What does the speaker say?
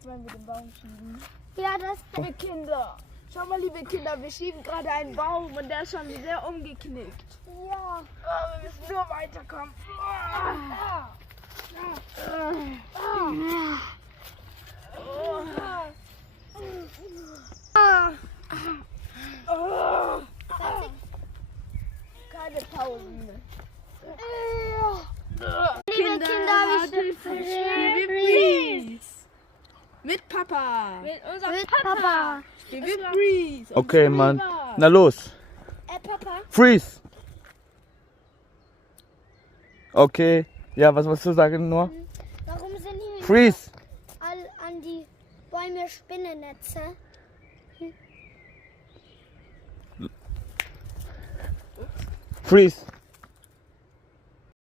als wenn wir den Baum schieben. Ja, das. Liebe Kinder, schau mal, liebe Kinder, wir schieben gerade einen Baum und der ist schon sehr umgeknickt. Ja. Oh, wir müssen nur weiterkommen. Keine Pausen. Liebe Kinder, Mit Papa. mit Papa. Wir Freeze. Okay, Mann. Na los. Papa. Freeze. Okay. Ja, was wolltest du sagen, Noah? Warum sind hier Freeze. an die Bäume Spinnennetze? Freeze.